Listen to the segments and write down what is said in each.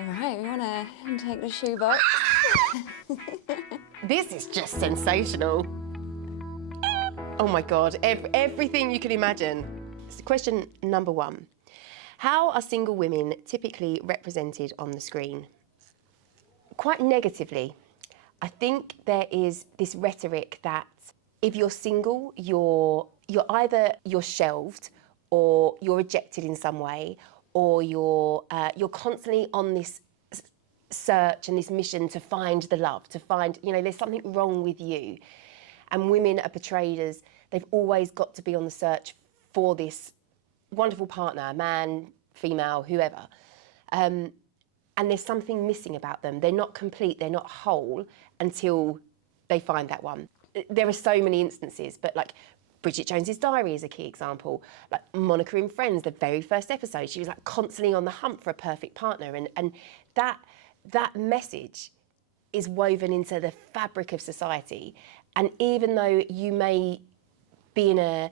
All right, we want to take the shoebox. This is just sensational. Oh my God, everything you can imagine. So question number 1. How are single women typically represented on the screen? Quite negatively. I think there is this rhetoric that if you're single, you're shelved, or you're rejected in some way, or you're constantly on this search and this mission to find the love, to find, there's something wrong with you. And women are portrayed as they've always got to be on the search for this wonderful partner, man, female, whoever. And there's something missing about them. They're not complete, they're not whole until they find that one. There are so many instances, but like Bridget Jones's Diary is a key example. Like Monica in Friends, the very first episode, she was like constantly on the hunt for a perfect partner. And that message is woven into the fabric of society. And even though you may be in a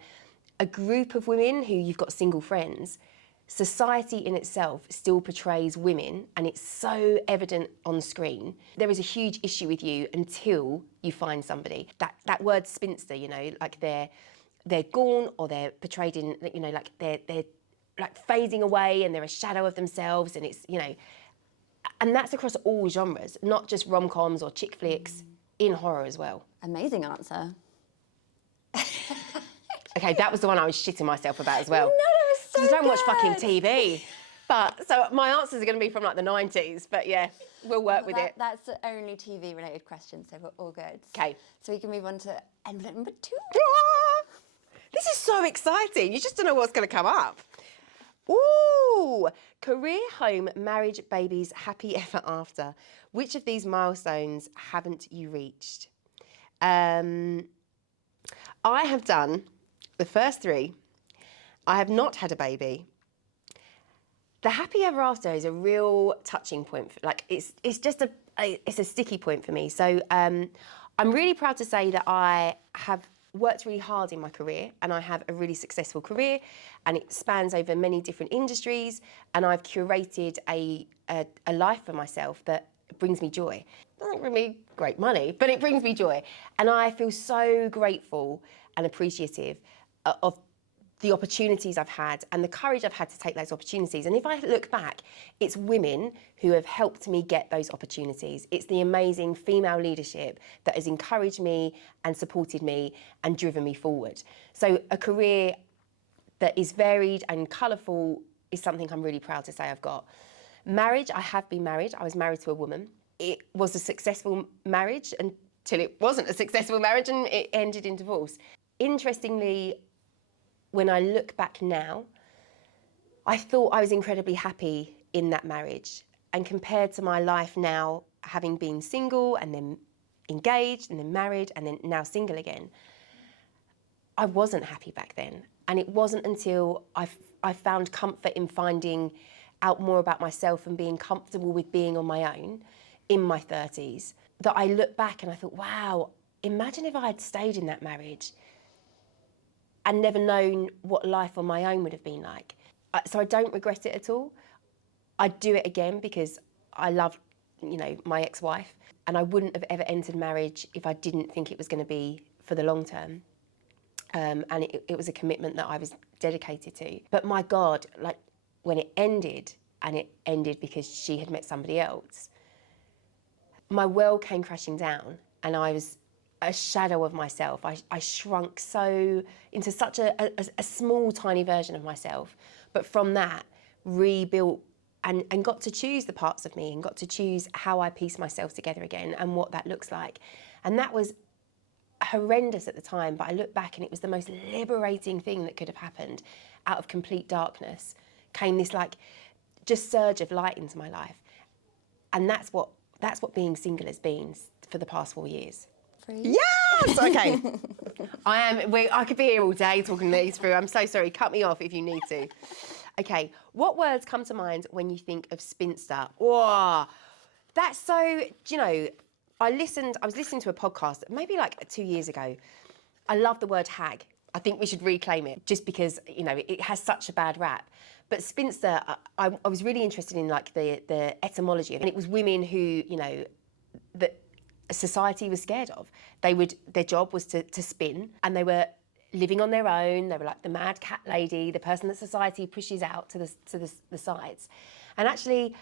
group of women who you've got single friends, society in itself still portrays women, and it's so evident on screen. There is a huge issue with you until you find somebody. That word spinster, like they're gone, or they're portrayed in, like they're like fading away and they're a shadow of themselves, and it's, and that's across all genres, not just rom-coms or chick flicks, in horror as well. Amazing answer. Okay, that was the one I was shitting myself about as well. No, that was so I don't watch good. fucking TV. But, so my answers are going to be from like the 90s, but yeah, we'll work with it. That's the only TV related question, so we're all good. Okay. So we can move on to envelope number 2. This is so exciting. You just don't know what's going to come up. Ooh, career, home, marriage, babies, happy ever after. Which of these milestones haven't you reached? I have done the first 3. I have not had a baby. The happy ever after is a real touching point. It's just it's a sticky point for me. So I'm really proud to say that I have worked really hard in my career, and I have a really successful career, and it spans over many different industries, and I've curated a life for myself that brings me joy. It doesn't bring me great money, but it brings me joy. And I feel so grateful and appreciative of the opportunities I've had and the courage I've had to take those opportunities. And if I look back, it's women who have helped me get those opportunities. It's the amazing female leadership that has encouraged me and supported me and driven me forward. So a career that is varied and colourful is something I'm really proud to say I've got. Marriage, I have been married. I was married to a woman. It was a successful marriage until it wasn't a successful marriage, and it ended in divorce. Interestingly, when I look back now, I thought I was incredibly happy in that marriage. And compared to my life now, having been single and then engaged and then married and then now single again, I wasn't happy back then. And it wasn't until I found comfort in finding out more about myself and being comfortable with being on my own in my 30s that I look back and I thought, wow, imagine if I had stayed in that marriage and never known what life on my own would have been like. So I don't regret it at all. I'd do it again because I love, my ex-wife, and I wouldn't have ever entered marriage if I didn't think it was going to be for the long term. And it was a commitment that I was dedicated to. But my God, like when it ended, and it ended because she had met somebody else, my world came crashing down, and I was a shadow of myself. I shrunk into such a small, tiny version of myself. But from that, rebuilt and got to choose the parts of me and got to choose how I piece myself together again and what that looks like. And that was horrendous at the time, but I look back and it was the most liberating thing that could have happened. Out of complete darkness came this just surge of light into my life. And that's what being single has been for the past 4 years. Yes! Okay. I could be here all day talking these through. I'm so sorry. Cut me off if you need to. Okay. What words come to mind when you think of spinster? Whoa. That's so, I was listening to a podcast maybe 2 years ago. I love the word hag. I think we should reclaim it just because, it has such a bad rap. But spinster, I was really interested in like the etymology, and it was women who, you know, that society was scared of. Their job was to spin, and they were living on their own. They were like the mad cat lady, the person that society pushes out to the sides. And actually,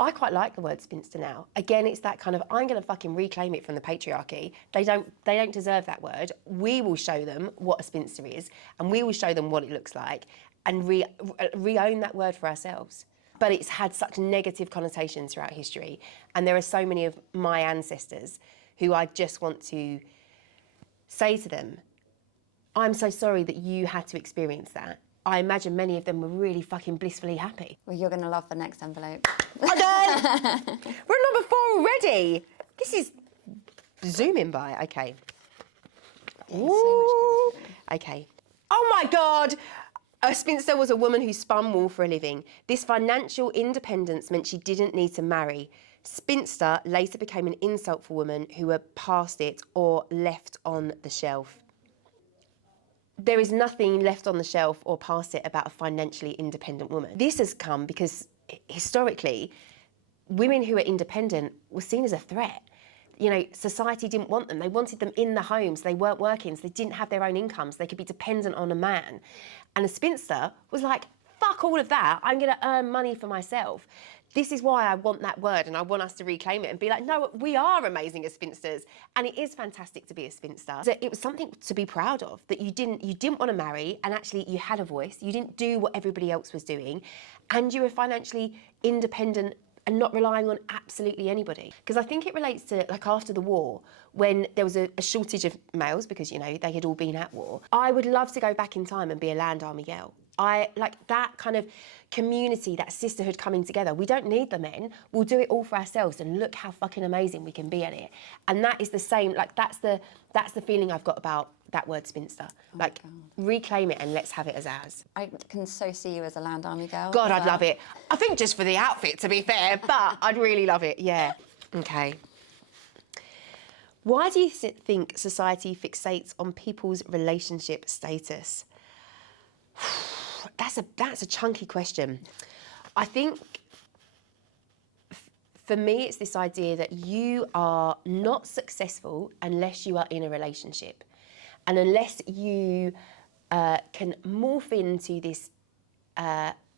I quite like the word spinster now. Again, it's that kind of, I'm going to fucking reclaim it from the patriarchy. They don't deserve that word. We will show them what a spinster is, and we will show them what it looks like, and re-own that word for ourselves. But it's had such negative connotations throughout history, and there are so many of my ancestors who I just want to say to them, I'm so sorry that you had to experience that. I imagine many of them were really fucking blissfully happy. Well, you're going to love the next envelope. Well done! We're at number 4 already. This is zooming by. Okay. Yeah, so much Okay. Oh my God! A spinster was a woman who spun wool for a living. This financial independence meant she didn't need to marry. Spinster later became an insult for women who were past it or left on the shelf. There is nothing left on the shelf or past it about a financially independent woman. This has come because historically, women who are independent were seen as a threat. You know, society didn't want them. They wanted them in the homes. They weren't working, so they didn't have their own incomes. They could be dependent on a man. And a spinster was like, fuck all of that. I'm going to earn money for myself. This is why I want that word, and I want us to reclaim it and be like, no, we are amazing as spinsters, and it is fantastic to be a spinster. So it was something to be proud of, that you didn't want to marry, and actually you had a voice. You didn't do what everybody else was doing, and you were financially independent and not relying on absolutely anybody. Because I think it relates to, like, after the war, when there was a shortage of males because, you know, they had all been at war. I would love to go back in time and be a land army girl. I like that kind of community, that sisterhood coming together. We don't need the men. We'll do it all for ourselves, and look how fucking amazing we can be at it. And that is the same, like that's the feeling I've got about that word spinster. Like, reclaim it and let's have it as ours. I can so see you as a land army girl. God, I'd love it. I think just for the outfit, to be fair, but I'd really love it, yeah. Okay. Why do you think society fixates on people's relationship status? That's a chunky question. I think for me, it's this idea that you are not successful unless you are in a relationship. And unless you can morph into this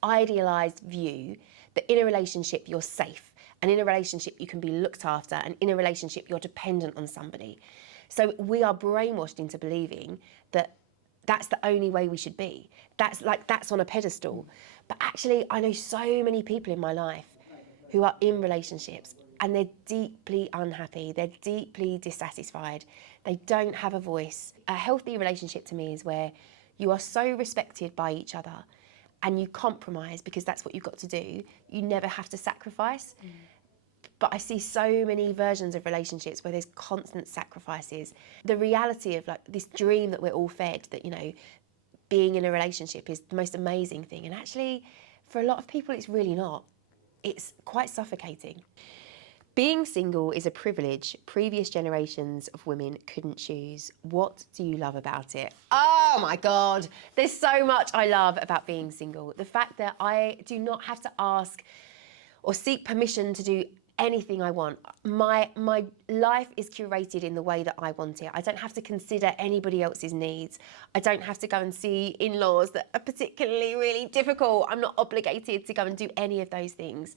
idealised view that in a relationship you're safe, and in a relationship you can be looked after, and in a relationship you're dependent on somebody. So we are brainwashed into believing that that's the only way we should be. That's on a pedestal. But actually, I know so many people in my life who are in relationships and they're deeply unhappy, they're deeply dissatisfied, they don't have a voice. A healthy relationship to me is where you are so respected by each other and you compromise because that's what you've got to do. You never have to sacrifice. But I see so many versions of relationships where there's constant sacrifices. The reality of like this dream that we're all fed, that, you know, being in a relationship is the most amazing thing. And actually, for a lot of people, it's really not. It's quite suffocating. Being single is a privilege previous generations of women couldn't choose. What do you love about it? Oh my God, there's so much I love about being single. The fact that I do not have to ask or seek permission to do anything I want. My life is curated in the way that I want it. I don't have to consider anybody else's needs. I don't have to go and see in-laws that are particularly really difficult. I'm not obligated to go and do any of those things.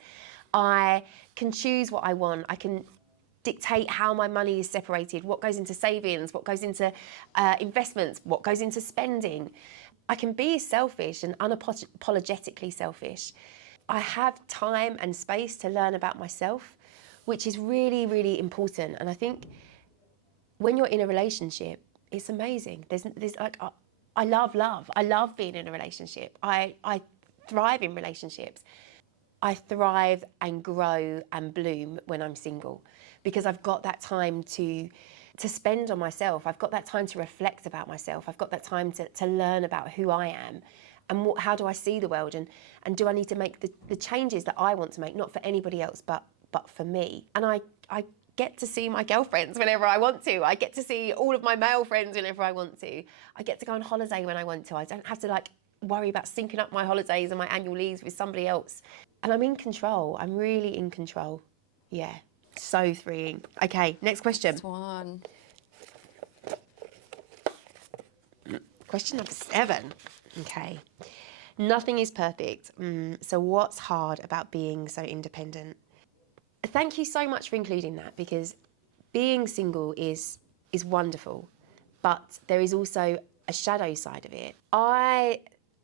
I can choose what I want. I can dictate how my money is separated, what goes into savings, what goes into investments, what goes into spending. I can be selfish and unapologetically selfish. I have time and space to learn about myself, which is really, really important. And I think when you're in a relationship, it's amazing. There's like, I love love. I love being in a relationship. I thrive in relationships. I thrive and grow and bloom when I'm single because I've got that time to spend on myself. I've got that time to reflect about myself. I've got that time to learn about who I am and how do I see the world, and do I need to make the changes that I want to make, not for anybody else, but for me. And I get to see my girlfriends whenever I want to. I get to see all of my male friends whenever I want to. I get to go on holiday when I want to. I don't have to like worry about syncing up my holidays and my annual leaves with somebody else. And I'm in control. I'm really in control. Yeah, so freeing. Okay, next question. Swan. Question number 7. Okay. Nothing is perfect. So what's hard about being so independent? Thank you so much for including that, because being single is wonderful, but there is also a shadow side of it. I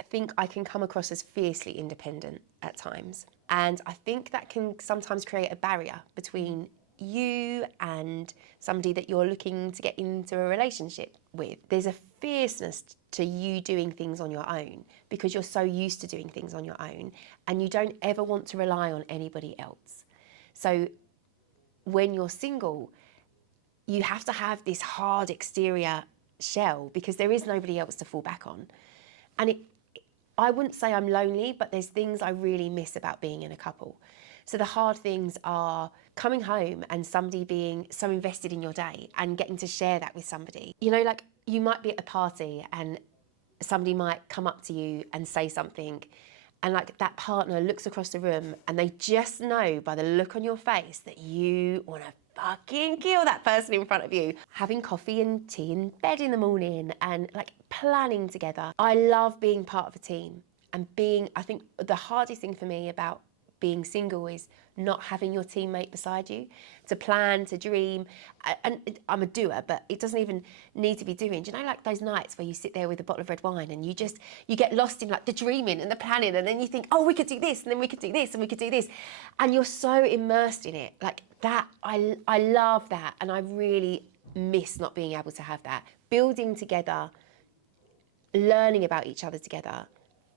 think I can come across as fiercely independent at times, and I think that can sometimes create a barrier between you and somebody that you're looking to get into a relationship with. There's a fierceness to you doing things on your own because you're so used to doing things on your own, and you don't ever want to rely on anybody else. So when you're single, you have to have this hard exterior shell because there is nobody else to fall back on. And I wouldn't say I'm lonely, but there's things I really miss about being in a couple. So the hard things are coming home and somebody being so invested in your day and getting to share that with somebody. You know, like you might be at a party and somebody might come up to you and say something, and like that partner looks across the room and they just know by the look on your face that you want to fucking kill that person in front of you. Having coffee and tea in bed in the morning and like planning together. I love being part of a team, and I think the hardest thing for me about being single is not having your teammate beside you to plan, to dream. And I'm a doer, but it doesn't even need to be doing. Do you know, like those nights where you sit there with a bottle of red wine and you get lost in like the dreaming and the planning, and then you think, oh, we could do this, and then we could do this, and we could do this. And you're so immersed in it. Like that, I love that. And I really miss not being able to have that. Building together, learning about each other together,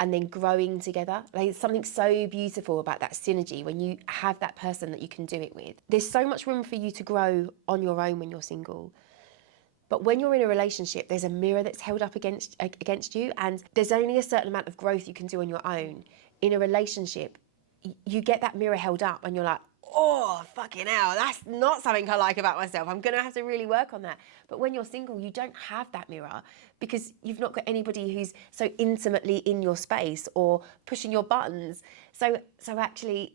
and then growing together. Like, there's something so beautiful about that synergy when you have that person that you can do it with. There's so much room for you to grow on your own when you're single. But when you're in a relationship, there's a mirror that's held up against you, and there's only a certain amount of growth you can do on your own. In a relationship, you get that mirror held up and you're like, oh, fucking hell, that's not something I like about myself. I'm going to have to really work on that. But when you're single, you don't have that mirror because you've not got anybody who's so intimately in your space or pushing your buttons. So actually,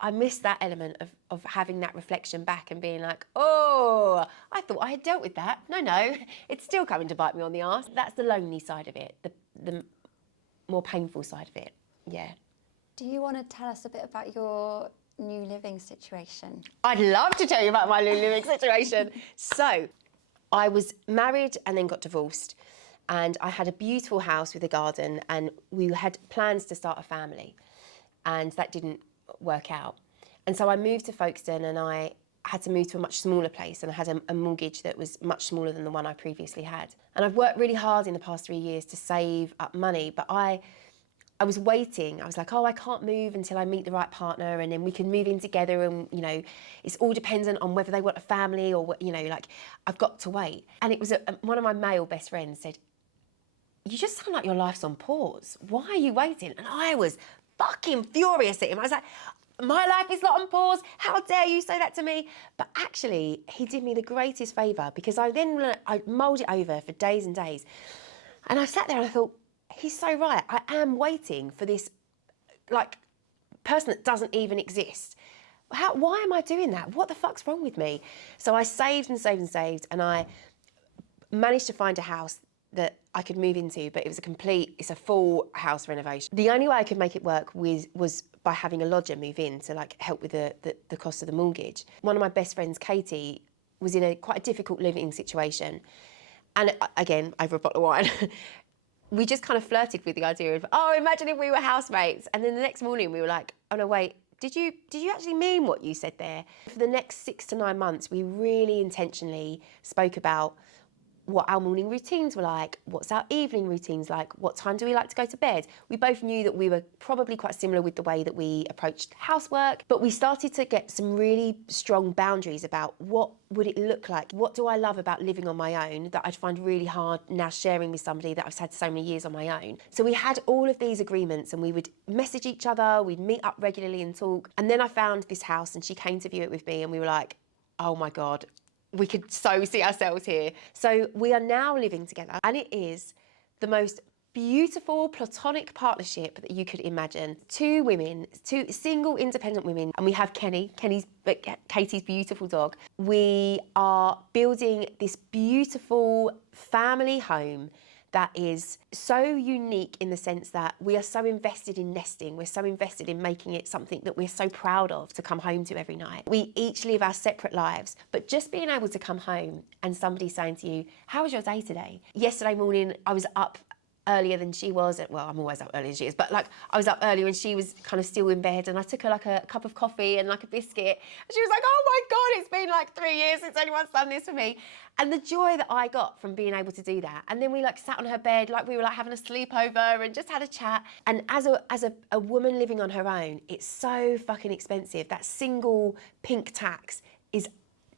I miss that element of having that reflection back and being like, oh, I thought I had dealt with that. No, it's still coming to bite me on the arse. That's the lonely side of it, the more painful side of it, yeah. Do you want to tell us a bit about your new living situation? I'd love to tell you about my new living situation. So, I was married and then got divorced, and I had a beautiful house with a garden, and we had plans to start a family, and that didn't work out. And so I moved to Folkestone, and I had to move to a much smaller place, and I had a mortgage that was much smaller than the one I previously had. And I've worked really hard in the past 3 years to save up money, but I was waiting. I was like, oh, I can't move until I meet the right partner, and then we can move in together, and, you know, it's all dependent on whether they want a family or what, you know, like, I've got to wait. And it was one of my male best friends said, you just sound like your life's on pause. Why are you waiting? And I was fucking furious at him. I was like, my life is not on pause. How dare you say that to me? But actually, he did me the greatest favour, because I mulled it over for days and days. And I sat there and I thought, he's so right. I am waiting for this, like, person that doesn't even exist. Why am I doing that? What the fuck's wrong with me? So I saved and saved and saved, and I managed to find a house that I could move into, but it's a full house renovation. The only way I could make it work was by having a lodger move in to like help with the cost of the mortgage. One of my best friends, Katie, was in quite a difficult living situation. And again, over a bottle of wine, we just kind of flirted with the idea of, oh, imagine if we were housemates. And then the next morning we were like, oh no, wait, did you actually mean what you said there? For the next 6 to 9 months, we really intentionally spoke about what our morning routines were like, what's our evening routines like, what time do we like to go to bed. We both knew that we were probably quite similar with the way that we approached housework, but we started to get some really strong boundaries about what would it look like, what do I love about living on my own that I'd find really hard now sharing with somebody that I've had so many years on my own. So we had all of these agreements, and we would message each other, we'd meet up regularly and talk. And then I found this house and she came to view it with me, and we were like, oh my God, we could so see ourselves here. So we are now living together, and it is the most beautiful platonic partnership that you could imagine. Two women, two single independent women, and we have Katie's beautiful dog. We are building this beautiful family home that is so unique in the sense that we are so invested in nesting, we're so invested in making it something that we're so proud of to come home to every night. We each live our separate lives, but just being able to come home and somebody saying to you, how was your day today? Yesterday morning, I was up earlier than she was. Well, I'm always up earlier than she is, but like I was up earlier and she was kind of still in bed, and I took her like a cup of coffee and like a biscuit, and she was like, oh my God, it's been like 3 years since anyone's done this for me. And the joy that I got from being able to do that. And then we like sat on her bed like we were like having a sleepover and just had a chat. And as a woman living on her own, it's so fucking expensive. That single pink tax is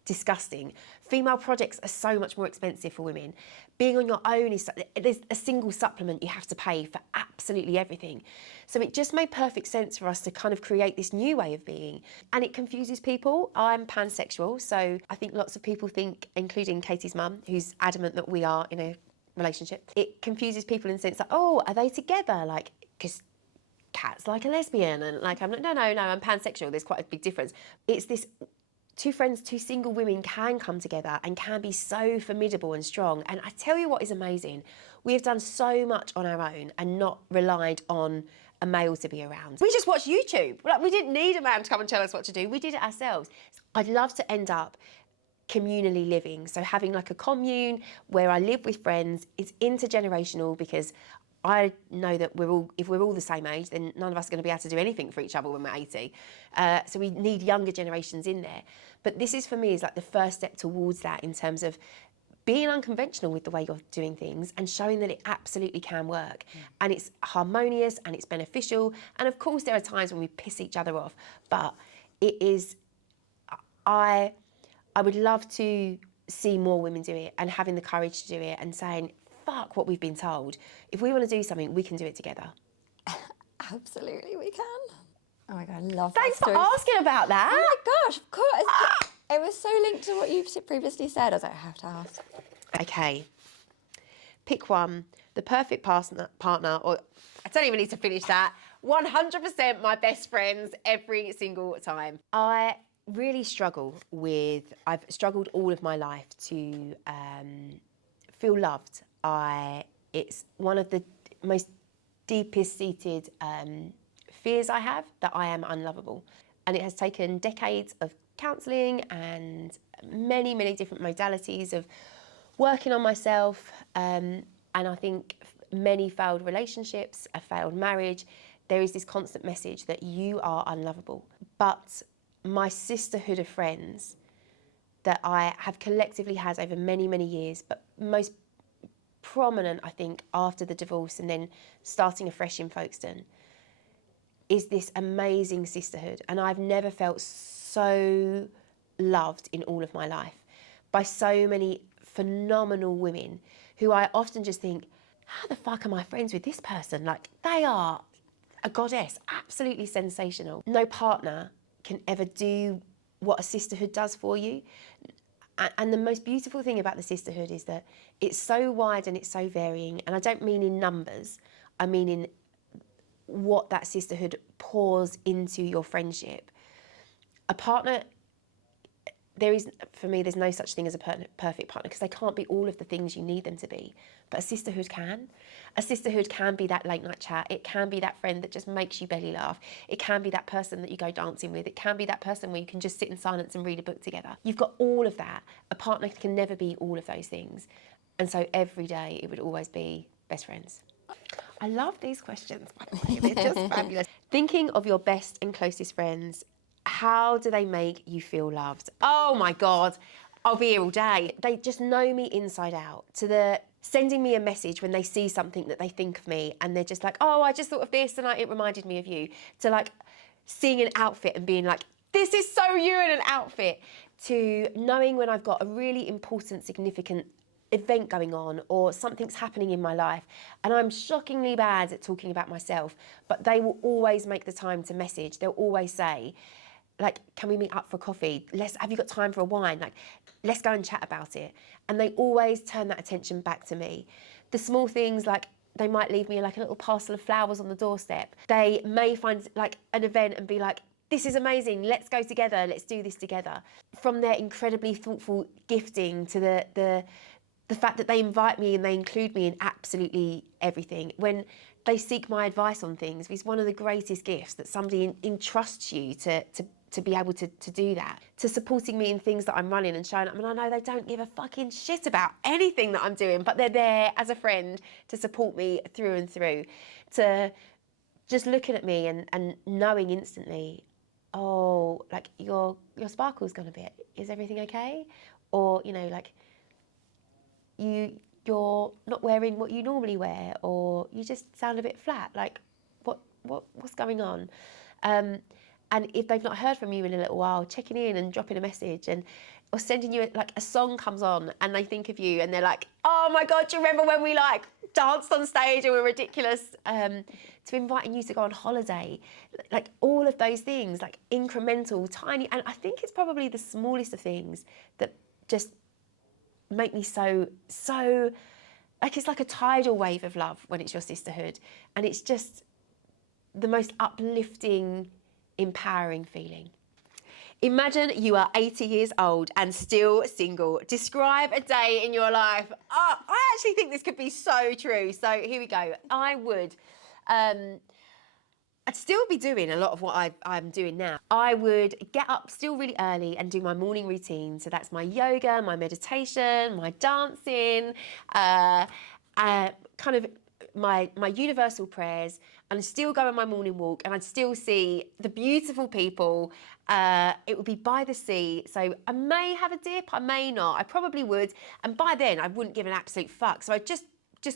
disgusting. Female projects are so much more expensive for women. Being on your own is, there's a single supplement you have to pay for absolutely everything. So it just made perfect sense for us to kind of create this new way of being. And it confuses people. I'm pansexual, so I think lots of people think, including Katie's mum, who's adamant that we are in a relationship, it confuses people in the sense that, oh, are they together? Like, because Kat's like a lesbian, and like, I'm like, no, I'm pansexual. There's quite a big difference. It's this two friends, two single women can come together and can be so formidable and strong. And I tell you what is amazing. We have done so much on our own and not relied on a male to be around. We just watched YouTube. Like, we didn't need a man to come and tell us what to do. We did it ourselves. I'd love to end up communally living. So having like a commune where I live with friends. It's intergenerational, because I know that if we're all the same age, then none of us are going to be able to do anything for each other when we're 80. So we need younger generations in there. But this is, for me, is like the first step towards that, in terms of being unconventional with the way you're doing things and showing that it absolutely can work. And it's harmonious and it's beneficial. And of course there are times when we piss each other off, but it is, I would love to see more women do it, and having the courage to do it, and saying, fuck what we've been told. If we want to do something, we can do it together. Absolutely, we can. Oh my God, I love Thanks that for story. asking about that. Oh my gosh, of course. It was so linked to what you've previously said. I was like, I have to ask. Okay. Pick one. The perfect partner, or I don't even need to finish that. 100% my best friends every single time. I really I've struggled all of my life to feel loved. It's one of the most deepest seated fears I have, that I am unlovable. And it has taken decades of counselling and many, many different modalities of working on myself. And I think many failed relationships, a failed marriage, there is this constant message that you are unlovable. But my sisterhood of friends that I have collectively had over many, many years, but most prominent, I think, after the divorce and then starting afresh in Folkestone, is this amazing sisterhood. And I've never felt so loved in all of my life by so many phenomenal women who I often just think, how the fuck am I friends with this person? Like, they are a goddess, absolutely sensational. No partner can ever do what a sisterhood does for you. And the most beautiful thing about the sisterhood is that it's so wide and it's so varying. And I don't mean in numbers, I mean in what that sisterhood pours into your friendship. A partner, for me, there's no such thing as a perfect partner, because they can't be all of the things you need them to be. But a sisterhood can. A sisterhood can be that late night chat. It can be that friend that just makes you belly laugh. It can be that person that you go dancing with. It can be that person where you can just sit in silence and read a book together. You've got all of that. A partner can never be all of those things. And so every day it would always be best friends. I love these questions, by the way. They're just fabulous. Thinking of your best and closest friends, how do they make you feel loved? Oh my God, I'll be here all day. They just know me inside out. To the sending me a message when they see something that they think of me, and they're just like, oh, I just thought of this and it reminded me of you. To like seeing an outfit and being like, this is so you in an outfit. To knowing when I've got a really important, significant event going on or something's happening in my life and I'm shockingly bad at talking about myself, but they will always make the time to message. They'll always say, like, can we meet up for coffee? Have you got time for a wine? Like, let's go and chat about it. And they always turn that attention back to me. The small things, like they might leave me like a little parcel of flowers on the doorstep. They may find like an event and be like, this is amazing, let's go together, let's do this together. From their incredibly thoughtful gifting to the fact that they invite me and they include me in absolutely everything. When they seek my advice on things, it's one of the greatest gifts that somebody entrusts you to be able to do that. To supporting me in things that I'm running and showing up. And I know they don't give a fucking shit about anything that I'm doing, but they're there as a friend to support me through and through. To just looking at me and knowing instantly, oh, like your sparkle's gone a bit. Is everything okay? Or, you know, like you're not wearing what you normally wear, or you just sound a bit flat. Like what's going on? And if they've not heard from you in a little while, checking in and dropping a message, or sending you like a song comes on and they think of you and they're like, oh my God, do you remember when we like danced on stage and were ridiculous? To inviting you to go on holiday, like all of those things, like incremental, tiny, and I think it's probably the smallest of things that just make me so like, it's like a tidal wave of love when it's your sisterhood, and it's just the most uplifting, empowering feeling. Imagine you are 80 years old and still single. Describe a day in your life. Oh, I actually think this could be so true. So here we go. I would, I'd still be doing a lot of what I'm doing now. I would get up still really early and do my morning routine. So that's my yoga, my meditation, my dancing, kind of my universal prayers, and I'd still go on my morning walk and I'd still see the beautiful people. It would be by the sea. So I may have a dip, I may not, I probably would. And by then I wouldn't give an absolute fuck. So I'd just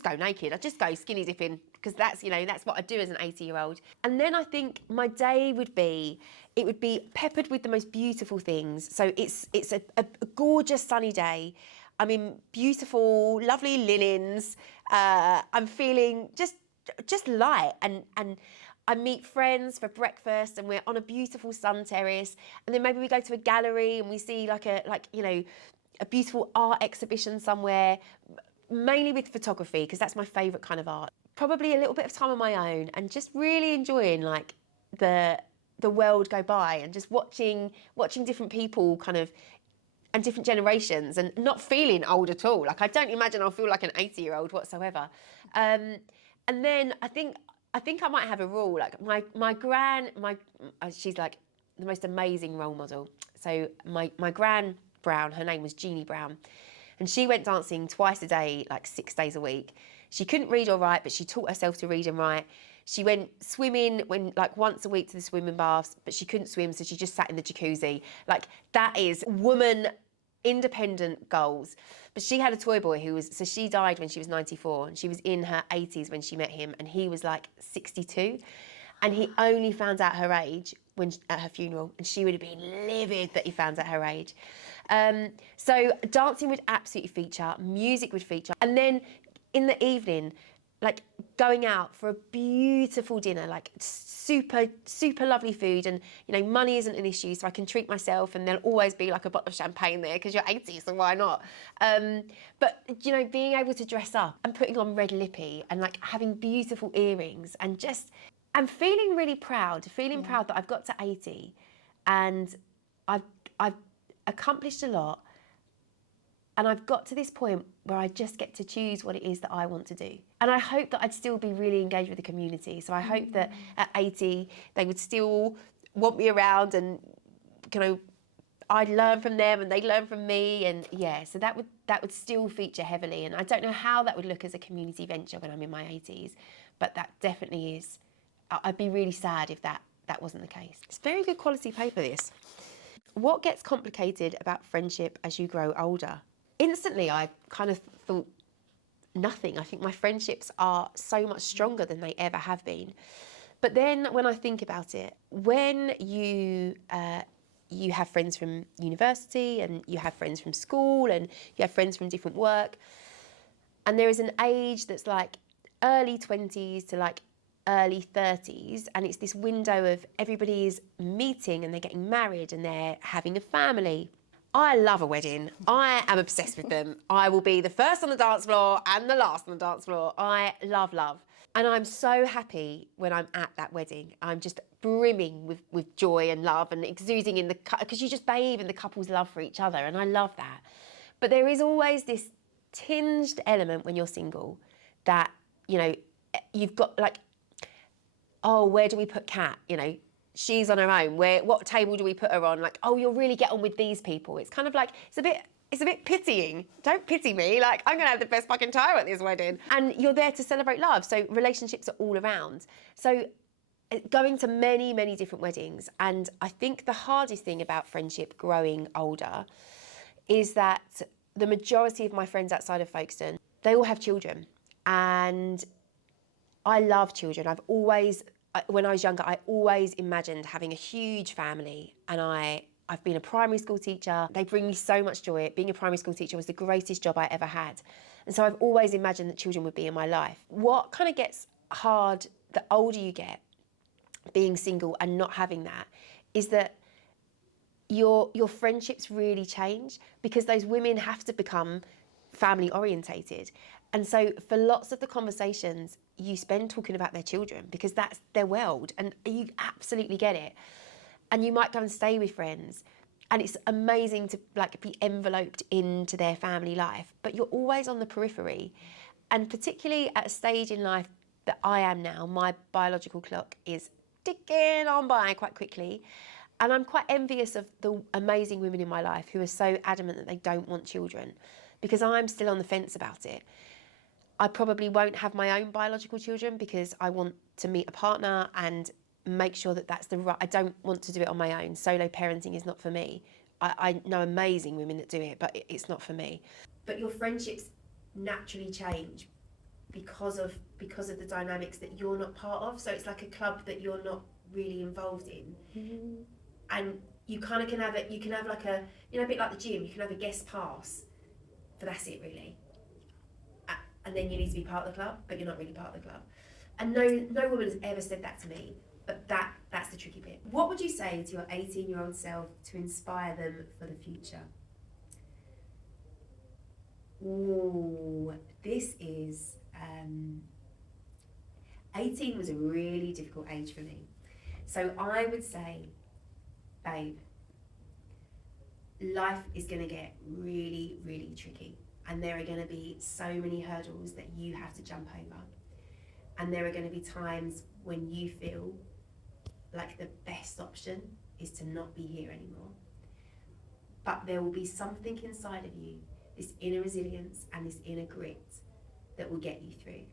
go naked. I'd just go skinny dipping, because that's, you know, that's what I do as an 80-year-old. And then I think my day would be peppered with the most beautiful things. So it's a gorgeous sunny day. I'm in beautiful, lovely linens. I'm feeling just light, and I meet friends for breakfast, and we're on a beautiful sun terrace, and then maybe we go to a gallery and we see like a beautiful art exhibition somewhere, mainly with photography, because that's my favourite kind of art. Probably a little bit of time on my own and just really enjoying like the world go by, and just watching different people kind of, and different generations, and not feeling old at all. Like, I don't imagine I'll feel like an 80-year-old whatsoever. And then I think I might have a rule. Like my gran, she's like the most amazing role model. So my gran Brown, her name was Jeannie Brown, and she went dancing twice a day, like 6 days a week. She couldn't read or write, but she taught herself to read and write. She went swimming like once a week to the swimming baths, but she couldn't swim, so she just sat in the jacuzzi. Like, that is woman independent goals. But she had a toy boy so she died when she was 94, and she was in her 80s when she met him, and he was like 62. And he only found out her age at her funeral, and she would have been livid that he found out her age. So dancing would absolutely feature, music would feature, and then in the evening, like going out for a beautiful dinner, like super, super lovely food, and you know, money isn't an issue, so I can treat myself, and there'll always be like a bottle of champagne there because you're 80, so why not? But you know, being able to dress up and putting on red lippy and like having beautiful earrings, and just, and feeling really proud, proud that I've got to 80 and I've accomplished a lot. And I've got to this point where I just get to choose what it is that I want to do. And I hope that I'd still be really engaged with the community. So I hope that at 80, they would still want me around, and you know, I'd learn from them and they'd learn from me. And yeah, so that would still feature heavily. And I don't know how that would look as a community venture when I'm in my 80s, but that definitely is. I'd be really sad if that wasn't the case. It's very good quality paper, this. What gets complicated about friendship as you grow older? Instantly, I kind of thought nothing. I think my friendships are so much stronger than they ever have been. But then when I think about it, when you have friends from university, and you have friends from school, and you have friends from different work, and there is an age that's like early 20s to like early 30s, and it's this window of everybody's meeting and they're getting married and they're having a family. I love a wedding. I am obsessed with them. I will be the first on the dance floor and the last on the dance floor. I love. And I'm so happy when I'm at that wedding. I'm just brimming with joy and love and exuding in the, because you just bathe in the couple's love for each other, and I love that. But there is always this tinged element when you're single that, you know, you've got like, oh, where do we put Kat? You know, she's on her own. What table do we put her on? Like, oh, you'll really get on with these people. It's kind of like, it's a bit pitying. Don't pity me. Like, I'm gonna have the best fucking time at this wedding. And you're there to celebrate love. So relationships are all around. So going to many, many different weddings. And I think the hardest thing about friendship growing older is that the majority of my friends outside of Folkestone, they all have children. And I love children. When I was younger, I always imagined having a huge family, and I've been a primary school teacher. They bring me so much joy. Being a primary school teacher was the greatest job I ever had. And so I've always imagined that children would be in my life. What kind of gets hard the older you get, being single and not having that, is that your friendships really change, because those women have to become family orientated. And so for lots of the conversations, you spend talking about their children, because that's their world, and you absolutely get it. And you might go and stay with friends, and it's amazing to like be enveloped into their family life, but you're always on the periphery. And particularly at a stage in life that I am now, my biological clock is ticking on by quite quickly. And I'm quite envious of the amazing women in my life who are so adamant that they don't want children, because I'm still on the fence about it. I probably won't have my own biological children because I want to meet a partner and make sure that that's the right. I don't want to do it on my own. Solo parenting is not for me. I know amazing women that do it, but it's not for me. But your friendships naturally change because of the dynamics that you're not part of. So it's like a club that you're not really involved in. Mm-hmm. And you kind of can have like a, you know, a bit like the gym, you can have a guest pass, but that's it really. And then you need to be part of the club, but you're not really part of the club. And no woman has ever said that to me, but that's the tricky bit. What would you say to your 18-year-old self to inspire them for the future? Ooh, this is, 18 was a really difficult age for me. So I would say, babe, life is gonna get really, really tricky. And there are going to be so many hurdles that you have to jump over. And there are going to be times when you feel like the best option is to not be here anymore. But there will be something inside of you, this inner resilience and this inner grit, that will get you through.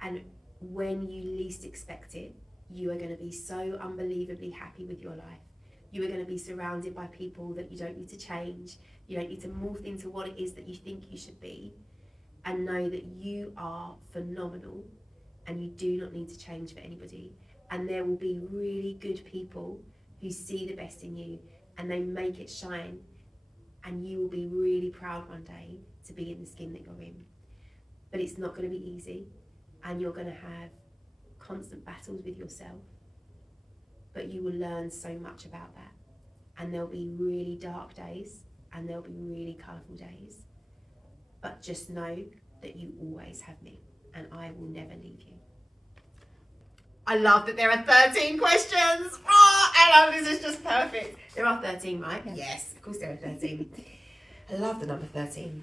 And when you least expect it, you are going to be so unbelievably happy with your life. You are going to be surrounded by people that you don't need to change. You don't need to morph into what it is that you think you should be, and know that you are phenomenal and you do not need to change for anybody. And there will be really good people who see the best in you and they make it shine, and you will be really proud one day to be in the skin that you're in. But it's not going to be easy, and you're going to have constant battles with yourself, but you will learn so much about that. And there'll be really dark days and there'll be really colourful days, but just know that you always have me and I will never leave you. I love that there are 13 questions. Oh, I love this, is just perfect. There are 13, right? Yeah. Yes, of course there are 13. I love the number 13.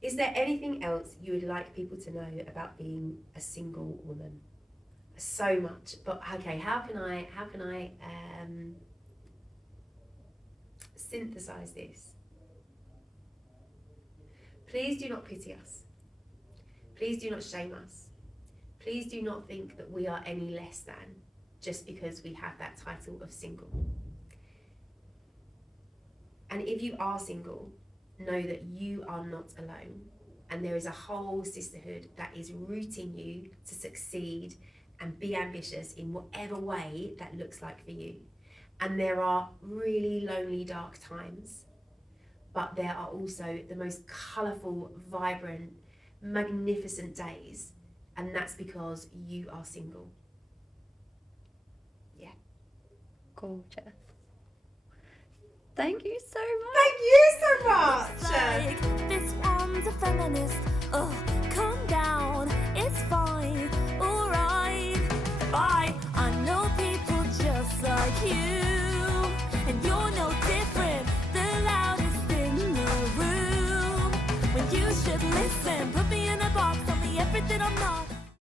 Is there anything else you would like people to know about being a single woman? So much, but okay, how can I synthesize this? Please do not pity us. Please do not shame us. Please do not think that we are any less than just because we have that title of single. And if you are single, know that you are not alone, and there is a whole sisterhood that is rooting you to succeed and be ambitious in whatever way that looks like for you. And there are really lonely, dark times, but there are also the most colourful, vibrant, magnificent days, and that's because you are single. Yeah. Gorgeous. Thank you so much. Thank you so much. Like, this one's a feminist. Oh, calm down, it's fine, alright. Bye. I know people just like you, and you're no different, the loudest in the room. When you should listen.